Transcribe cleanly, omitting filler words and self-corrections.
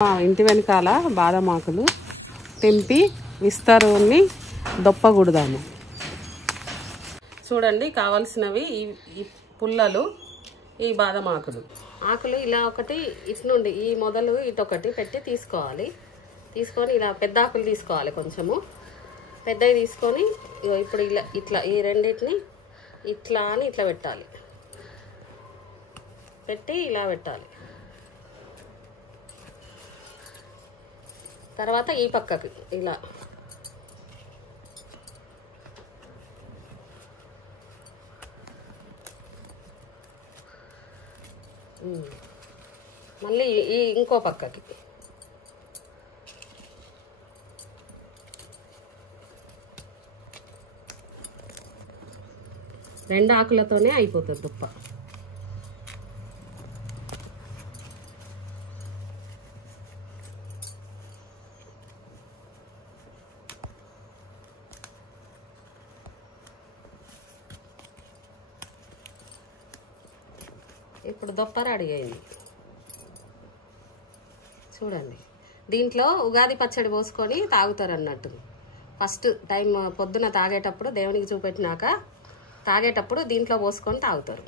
ఇంటి వెనకాల బాదం ఆకులు తెంపి విస్తరుని దొప్పకూడదాము. చూడండి, కావాల్సినవి ఈ పుల్లలు, ఈ బాదం ఆకులు ఇలా ఒకటి ఇటు నుండి ఈ మొదలు ఇటొకటి పెట్టి తీసుకోవాలి. తీసుకొని ఇలా పెద్ద ఆకులు తీసుకోవాలి, కొంచెము పెద్దవి తీసుకొని ఇప్పుడు ఇలా ఇట్లా ఈ రెండింటిని ఇట్లా అని ఇట్లా పెట్టాలి, పెట్టి ఇలా పెట్టాలి. తర్వాత ఈ పక్కకి ఇలా మళ్ళీ ఈ ఇంకో పక్కకి రెండు ఆకులతోనే అయిపోతుంది దుప్ప. ఇప్పుడు దొప్ప రెడీ అయింది. చూడండి, దీంట్లో ఉగాది పచ్చడి పోసుకొని తాగుతారు అన్నట్టు. ఫస్ట్ టైం పొద్దున తాగేటప్పుడు, దేవునికి చూపెట్టినాక తాగేటప్పుడు దీంట్లో పోసుకొని తాగుతారు.